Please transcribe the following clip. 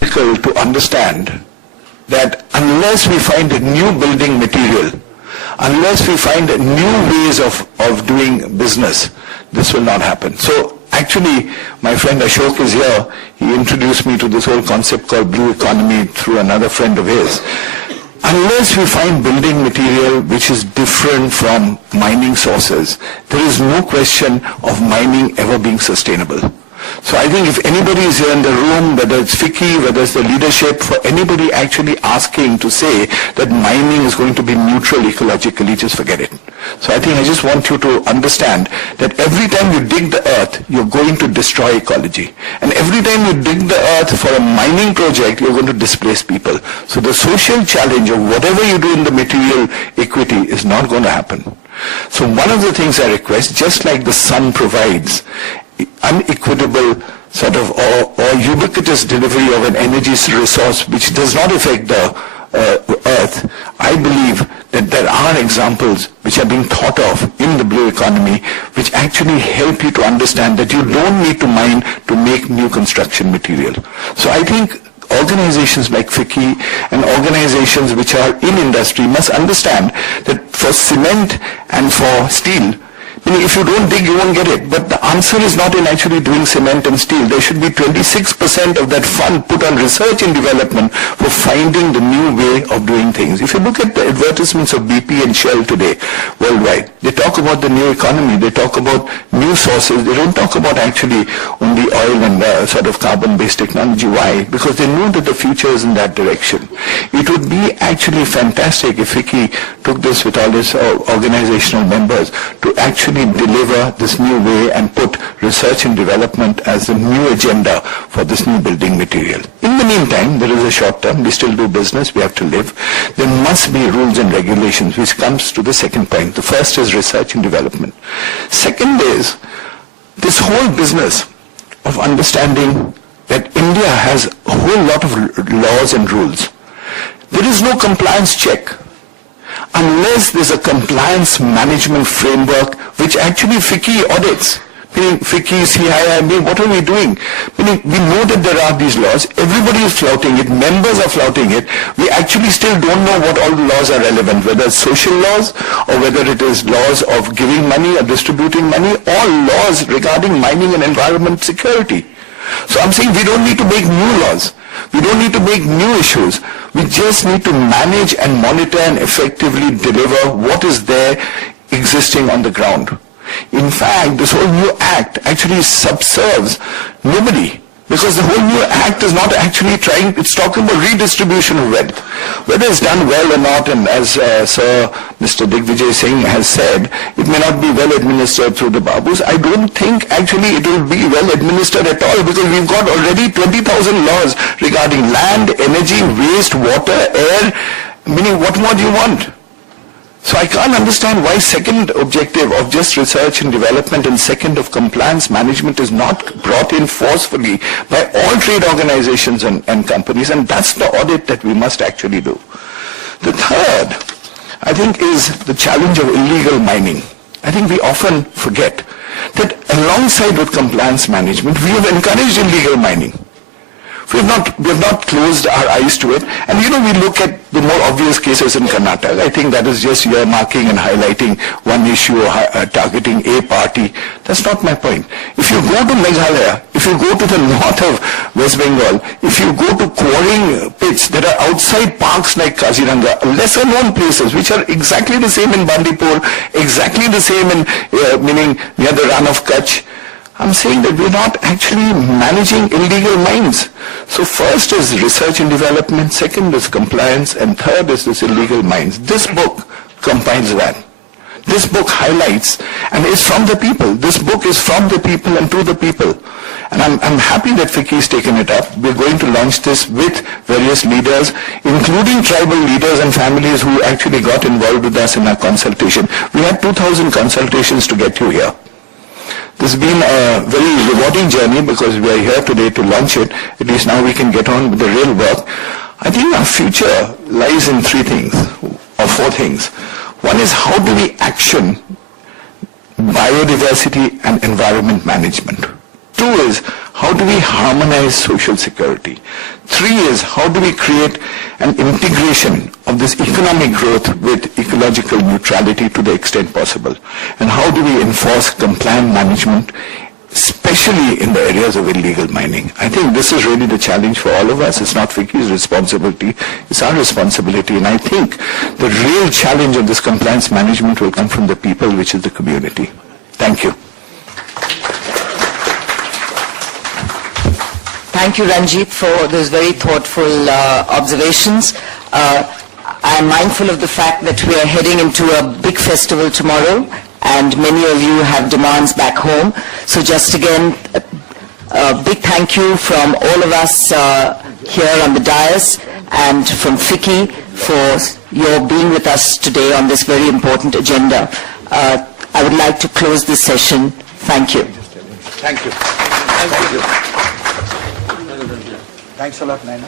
difficult to understand that unless we find a new building material, unless we find new ways of doing business, this will not happen. So actually, my friend Ashok is here. He introduced me to this whole concept called blue economy through another friend of his. Unless we find building material which is different from mining sources, there is no question of mining ever being sustainable. So I think if anybody is here in the room, whether it's FICCI, whether it's the leadership, for anybody actually asking to say that mining is going to be neutral ecologically, just forget it. So I think I just want you to understand that every time you dig the earth, you're going to destroy ecology. And every time you dig the earth for a mining project, you're going to displace people. So the social challenge of whatever you do in the material equity is not going to happen. So one of the things I request, just like the sun provides unequitable sort of or ubiquitous delivery of an energy resource which does not affect the earth, I believe that there are examples which are being thought of in the blue economy which actually help you to understand that you don't need to mine to make new construction material. So I think organizations like FICCI and organizations which are in industry must understand that for cement and for steel, if you don't dig, you won't get it. But the answer is not in actually doing cement and steel. There should be 26% of that fund put on research and development for finding the new way of doing things. If you look at the advertisements of BP and Shell today, worldwide, they talk about the new economy, they talk about new sources, they don't talk about actually only oil and sort of carbon-based technology. Why? Because they know that the future is in that direction. It would be actually fantastic if FICCI took this with all its organizational members to actually deliver this new way and put research and development as the new agenda for this new building material. In the meantime, there is a short term, we still do business, we have to live. There must be rules and regulations, which comes to the second point. The first is research and development. Second is this whole business of understanding that India has a whole lot of laws and rules. There is no compliance check unless there's a compliance management framework which actually FICCI audits. Meaning FICCI, CII, what are we doing? Meaning we know that there are these laws, everybody is flouting it, members are flouting it, we actually still don't know what all the laws are relevant, whether it's social laws or whether it is laws of giving money or distributing money or laws regarding mining and environment security. So I'm saying we don't need to make new laws. We don't need to make new issues. We just need to manage and monitor and effectively deliver what is there existing on the ground. In fact, this whole new act actually subserves nobody. Because the whole new act is not actually trying, it's talking about redistribution of wealth. Whether it's done well or not, and as Sir Mr. Digvijay Singh has said, it may not be well administered through the Babus. I don't think actually it will be well administered at all, because we've got already 20,000 laws regarding land, energy, waste, water, air, meaning what more do you want? So I can't understand why second objective of just research and development and second of compliance management is not brought in forcefully by all trade organizations and companies, and that's the audit that we must actually do. The third, I think, is the challenge of illegal mining. I think we often forget that alongside with compliance management, we have encouraged illegal mining. We have not closed our eyes to it. And we look at the more obvious cases in Karnataka. I think that is just earmarking and highlighting one issue or targeting a party. That's not my point. If you go to Meghalaya, if you go to the north of West Bengal, if you go to quarrying pits that are outside parks like Kaziranga, lesser known places which are exactly the same in Bandipur, exactly the same in, meaning near the Rann of Kutch, I'm saying that we're not actually managing illegal mines. So first is research and development, second is compliance, and third is this illegal mines. This book combines that. This book highlights and is from the people. This book is from the people and to the people. And I'm happy that FICCI has taken it up. We're going to launch this with various leaders, including tribal leaders and families who actually got involved with us in our consultation. We had 2,000 consultations to get you here. This has been a very rewarding journey because we are here today to launch it. At least now we can get on with the real work. I think our future lies in three things, or four things. One is how do we action biodiversity and environment management. Two is how do we harmonize social security? 3 is, how do we create an integration of this economic growth with ecological neutrality to the extent possible? And how do we enforce compliant management, especially in the areas of illegal mining? I think this is really the challenge for all of us. It's not Ficki's responsibility, it's our responsibility. And I think the real challenge of this compliance management will come from the people, which is the community. Thank you. Thank you, Ranjit, for those very thoughtful observations. I'm mindful of the fact that we are heading into a big festival tomorrow, and many of you have demands back home. So just again, a big thank you from all of us here on the dais and from FICCI for your being with us today on this very important agenda. I would like to close this session. Thank you. Thank you. Thank you. Thanks a lot, Naina.